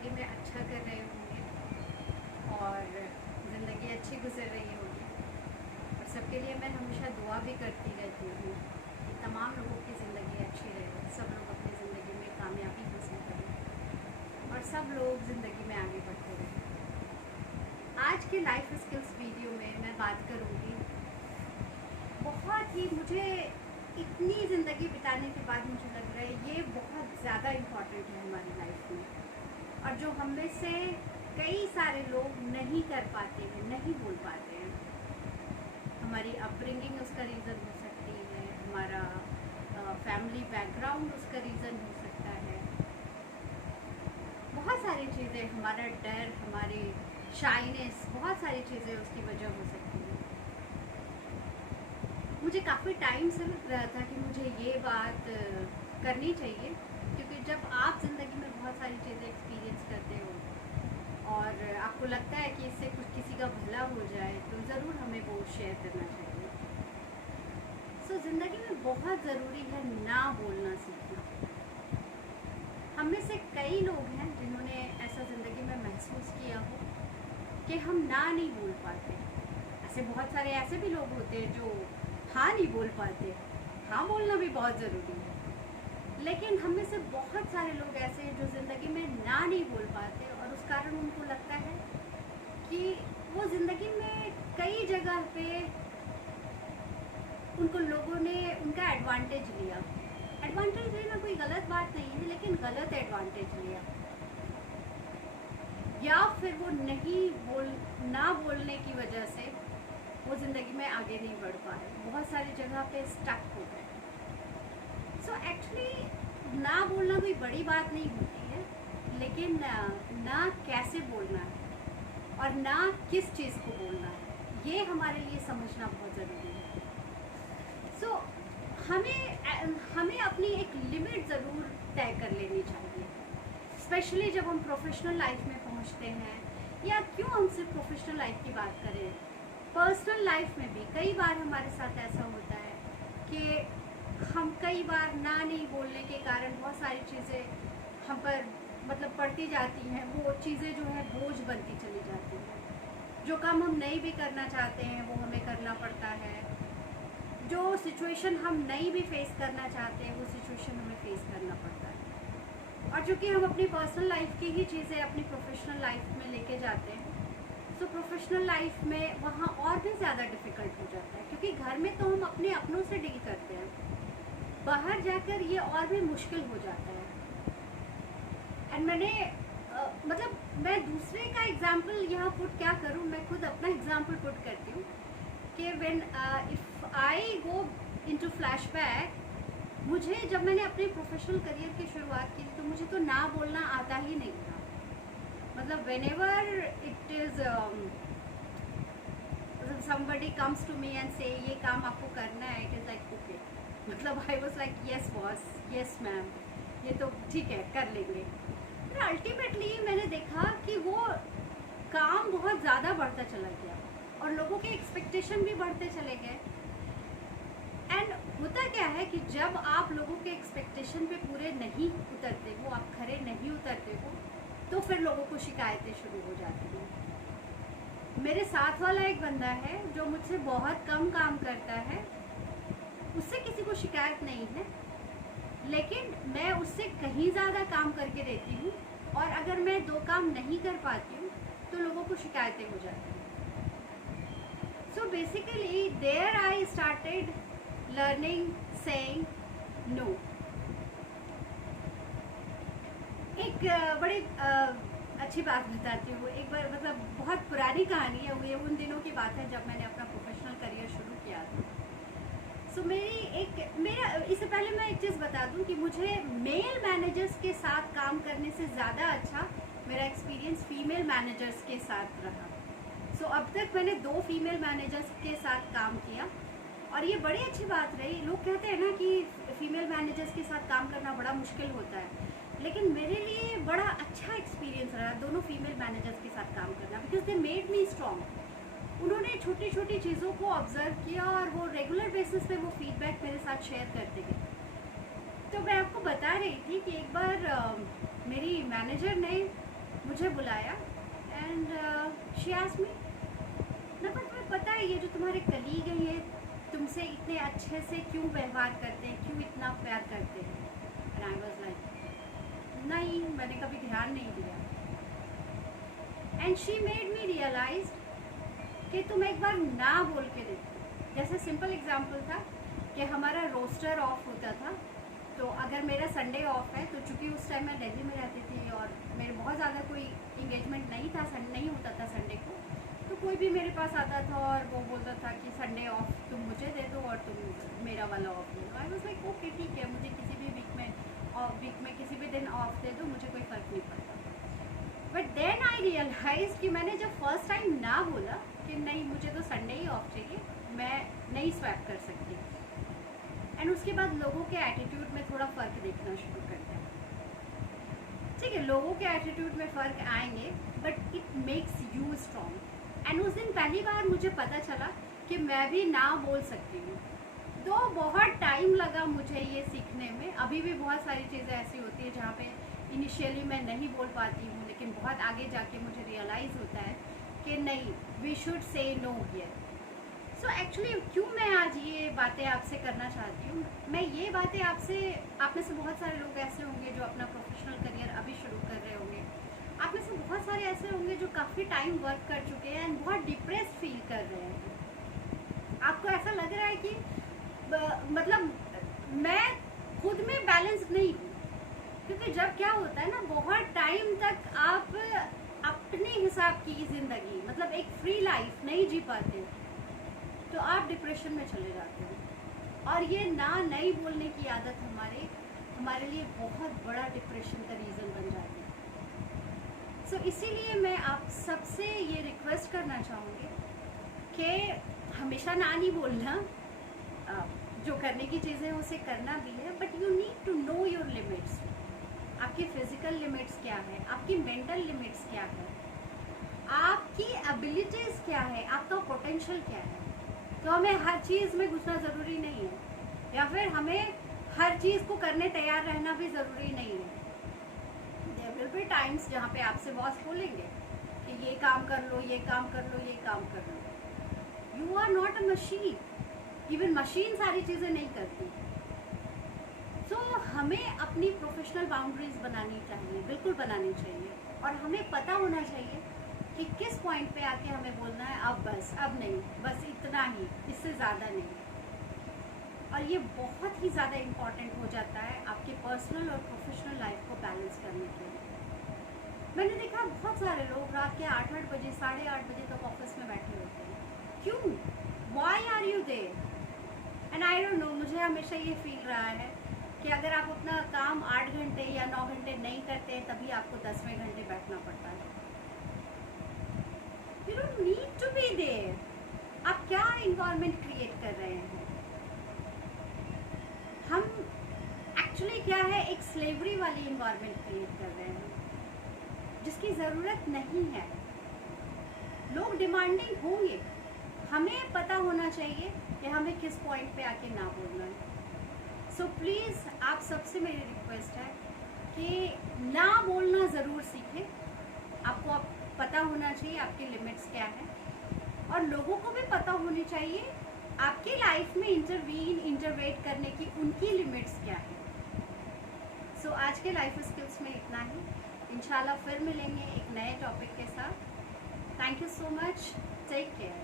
ज़िंदगी में अच्छा कर रहे होंगे और ज़िंदगी अच्छी गुजर रही होगी। और सबके लिए मैं हमेशा दुआ भी करती रहती हूँ कि तमाम लोगों की ज़िंदगी अच्छी रहे, सब लोग अपनी ज़िंदगी में कामयाबी हासिल करें और सब लोग ज़िंदगी में आगे बढ़ते रहें। आज के लाइफ स्किल्स वीडियो में मैं बात करूँगी, बहुत ही मुझे इतनी ज़िंदगी बिताने के बाद मुझे लग रहा है ये बहुत ज़्यादा इम्पॉर्टेंट है हमारी लाइफ में, और जो हम में से कई सारे लोग नहीं कर पाते हैं, नहीं बोल पाते हैं। हमारी अपब्रिंगिंग उसका रीज़न हो सकती है, हमारा फैमिली बैकग्राउंड उसका रीज़न हो सकता है, बहुत सारी चीज़ें, हमारा डर, हमारी शाइनेस, बहुत सारी चीज़ें उसकी वजह हो सकती हैं। मुझे काफ़ी टाइम से लग रहा था कि मुझे ये बात करनी चाहिए, क्योंकि जब आप ज़िंदगी में बहुत सारी चीज़ें एक्सपीरियंस करते हो और आपको लगता है कि इससे कुछ किसी का भला हो जाए, तो ज़रूर हमें वो शेयर करना चाहिए। ज़िंदगी में बहुत ज़रूरी है ना बोलना सीखना। हम में से कई लोग हैं जिन्होंने ऐसा ज़िंदगी में महसूस किया हो कि हम ना नहीं बोल पाते। ऐसे बहुत सारे ऐसे भी लोग होते हैं जो हाँ नहीं बोल पाते। हाँ बोलना भी बहुत ज़रूरी है, लेकिन हम में से बहुत सारे लोग ऐसे हैं जो ज़िंदगी में ना नहीं बोल पाते, और उस कारण उनको लगता है कि वो ज़िंदगी में कई जगह पे उनको लोगों ने उनका एडवांटेज लिया। एडवांटेज लेना कोई गलत बात नहीं है, लेकिन गलत एडवांटेज लिया, या फिर वो ना बोलने की वजह से वो ज़िंदगी में आगे नहीं बढ़ पाए, बहुत सारी जगह पे स्टक हो गए। एक्चुअली ना बोलना कोई बड़ी बात नहीं होती है, लेकिन ना कैसे बोलना है और ना किस चीज़ को बोलना है, ये हमारे लिए समझना बहुत ज़रूरी है। हमें अपनी एक लिमिट ज़रूर तय कर लेनी चाहिए, स्पेशली जब हम प्रोफेशनल लाइफ में पहुंचते हैं, या क्यों हम सिर्फ प्रोफेशनल लाइफ की बात करें, पर्सनल लाइफ में भी कई बार हमारे साथ ऐसा होता है कि हम कई बार ना नहीं बोलने के कारण बहुत सारी चीज़ें हम पर मतलब पड़ती जाती हैं, वो चीज़ें जो है बोझ बनती चली जाती हैं। जो काम हम नहीं भी करना चाहते हैं वो हमें करना पड़ता है, जो सिचुएशन हम नहीं भी फेस करना चाहते हैं वो सिचुएशन हमें फेस करना पड़ता है। और चूँकि हम अपनी पर्सनल लाइफ की ही चीज़ें अपनी प्रोफेशनल लाइफ में लेके जाते हैं, तो प्रोफेशनल लाइफ में वहाँ और भी ज़्यादा डिफ़िकल्ट हो जाता है, क्योंकि घर में तो हम अपने अपनों से डील करते हैं, बाहर जाकर ये और भी मुश्किल हो जाता है। एंड मतलब मैं दूसरे का एग्जाम्पल यहाँ पुट क्या करूँ, मैं खुद अपना एग्जाम्पल पुट करती हूँ कि when if I go into flashback, मुझे जब मैंने अपने प्रोफेशनल करियर की शुरुआत की तो मुझे तो ना बोलना आता ही नहीं था। मतलब whenever it is somebody comes to me and say ये काम आपको करना है, it is like okay, मतलब I was like yes boss, yes ma'am, ये तो ठीक है कर लेंगे। पर अल्टीमेटली मैंने देखा कि वो काम बहुत ज़्यादा बढ़ता चला गया और लोगों के एक्सपेक्टेशन भी बढ़ते चले गए। एंड होता क्या है कि जब आप लोगों के एक्सपेक्टेशन पे पूरे नहीं उतरते हो, आप खरे नहीं उतरते हो, तो फिर लोगों को शिकायतें शुरू हो जाती हैं। मेरे साथ वाला एक बंदा है जो मुझसे बहुत कम काम करता है, उससे किसी को शिकायत नहीं है, लेकिन मैं उससे कहीं ज़्यादा काम करके देती हूँ, और अगर मैं 2 काम नहीं कर पाती हूँ तो लोगों को शिकायतें हो जाती हैं। So basically there I started learning saying no. एक बड़ी अच्छी बात बताती हूँ। एक बार, मतलब बहुत पुरानी कहानी है, ये उन दिनों की बात है जब मैंने अपना प्रोफेशनल करियर शुरू किया था। इससे पहले मैं एक चीज़ बता दूँ कि मुझे मेल मैनेजर्स के साथ काम करने से ज़्यादा अच्छा मेरा एक्सपीरियंस फीमेल मैनेजर्स के साथ रहा। अब तक मैंने 2 फीमेल मैनेजर्स के साथ काम किया, और ये बड़ी अच्छी बात रही। लोग कहते हैं ना कि फीमेल मैनेजर्स के साथ काम करना बड़ा मुश्किल होता है, लेकिन मेरे लिए बड़ा अच्छा एक्सपीरियंस रहा दोनों फीमेल मैनेजर्स के साथ काम करना, because they made me strong. उन्होंने छोटी छोटी चीज़ों को ऑब्जर्व किया और वो रेगुलर बेसिस पे वो फीडबैक मेरे साथ शेयर करते गए। तो मैं आपको बता रही थी कि एक बार मेरी मैनेजर ने मुझे बुलाया एंड शी आस्क्ड मी ना, बट तुम्हें पता है ये जो तुम्हारे कलीग हैं ये तुमसे इतने अच्छे से क्यों व्यवहार करते हैं, क्यों इतना प्यार करते हैं? एंड आई वाज लाइक नहीं, मैंने कभी ध्यान नहीं दिया। And she made me realise कि तुम एक बार ना बोल के देखो। जैसे सिंपल एग्जांपल था कि हमारा रोस्टर ऑफ होता था, तो अगर मेरा संडे ऑफ है तो चूँकि उस टाइम मैं दिल्ली में रहती थी और मेरे बहुत ज़्यादा कोई इंगेजमेंट नहीं था, नहीं होता था संडे को, तो कोई भी मेरे पास आता था और वो बोलता था कि संडे ऑफ तुम मुझे दे दो और तुम मेरा वाला ऑफ दे दो। आई वाज लाइक ओके ठीक है, मुझे किसी भी वीक में किसी भी दिन ऑफ दे दो, मुझे कोई फ़र्क नहीं पड़ता। बट देन आई रियलाइज कि मैंने जब फर्स्ट टाइम ना बोला कि नहीं मुझे तो संडे ही ऑफ चाहिए, मैं नहीं स्वैप कर सकती, एंड उसके बाद लोगों के एटीट्यूड में थोड़ा फ़र्क देखना शुरू कर दिया। ठीक है, लोगों के एटीट्यूड में फ़र्क आएंगे but it makes you strong. And उस दिन पहली बार मुझे पता चला कि मैं भी ना बोल सकती हूँ। तो बहुत टाइम लगा मुझे ये सीखने में। अभी भी बहुत सारी चीज़ें ऐसी होती है जहाँ पे इनिशियली मैं नहीं बोल पाती हूँ, लेकिन बहुत आगे जाके मुझे रियलाइज़ होता है कि नहीं, we should say no here. So actually क्यों मैं आज ये बातें आपसे करना चाहती हूँ, मैं ये बातें आपसे, आप में से बहुत सारे लोग ऐसे होंगे जो अपना प्रोफेशनल करियर अभी शुरू कर रहे होंगे, आप में से बहुत सारे ऐसे होंगे जो काफ़ी टाइम वर्क कर चुके हैं एंड बहुत डिप्रेस्ड फील कर रहे हैं। आपको ऐसा लग रहा है कि मतलब मैं खुद में बैलेंस नहीं हूँ, क्योंकि जब क्या होता है ना, बहुत टाइम तक आप अपने हिसाब की ज़िंदगी, मतलब एक फ्री लाइफ नहीं जी पाते, तो आप डिप्रेशन में चले जाते हो। और ये ना नहीं बोलने की आदत हमारे लिए बहुत बड़ा डिप्रेशन का रीज़न बन जाती है। सो इसीलिए मैं आप सबसे ये रिक्वेस्ट करना चाहूँगी कि हमेशा ना नहीं बोलना, जो करने की चीज़ें उसे करना भी है, but you need to know your limits. आपकी फिजिकल लिमिट्स क्या है, आपकी मेंटल लिमिट्स क्या है, आपकी एबिलिटीज़ क्या है, आपका पोटेंशियल क्या है। तो हमें हर चीज़ में घुसना ज़रूरी नहीं है, या फिर हमें हर चीज़ को करने तैयार रहना भी ज़रूरी नहीं है। देयर विल बी टाइम्स जहाँ पे आपसे बॉस बोलेंगे कि ये काम कर लो, ये काम कर लो, ये काम कर लो। You are not a machine, even machine सारी चीज़ें नहीं करती। सो हमें अपनी प्रोफेशनल बाउंड्रीज बनानी चाहिए, बिल्कुल बनानी चाहिए, और हमें पता होना चाहिए कि किस पॉइंट पे आके हमें बोलना है अब बस, अब नहीं, बस इतना ही, इससे ज़्यादा नहीं। और ये बहुत ही ज़्यादा इम्पॉर्टेंट हो जाता है आपके पर्सनल और प्रोफेशनल लाइफ को बैलेंस करने के लिए। मैंने देखा बहुत सारे लोग रात के 8-8 बजे, 8:30 बजे तक ऑफिस में बैठे होते हैं। क्यों? Why are you there? And I don't know, मुझे हमेशा ये फील रहा है कि अगर आप अपना काम 8 घंटे या 9 घंटे नहीं करते, तभी आपको 10वें घंटे बैठना पड़ता है। You don't need to be there. आप क्या इन्वायरमेंट क्रिएट कर रहे हैं? हम एक्चुअली क्या है, एक स्लेवरी वाली इन्वायरमेंट क्रिएट कर रहे हैं जिसकी ज़रूरत नहीं है। लोग डिमांडिंग होंगे, हमें पता होना चाहिए कि हमें किस पॉइंट पे आके ना बोलना है। सो प्लीज़ आप सबसे मेरी रिक्वेस्ट है कि ना बोलना ज़रूर सीखें। आपको पता होना चाहिए आपकी लिमिट्स क्या है, और लोगों को भी पता होनी चाहिए आपकी लाइफ में इंटरवेट करने की उनकी लिमिट्स क्या है। सो आज के लाइफ स्किल्स में इतना ही। इंशाल्लाह फिर मिलेंगे एक नए टॉपिक के साथ। Thank you so much, take care.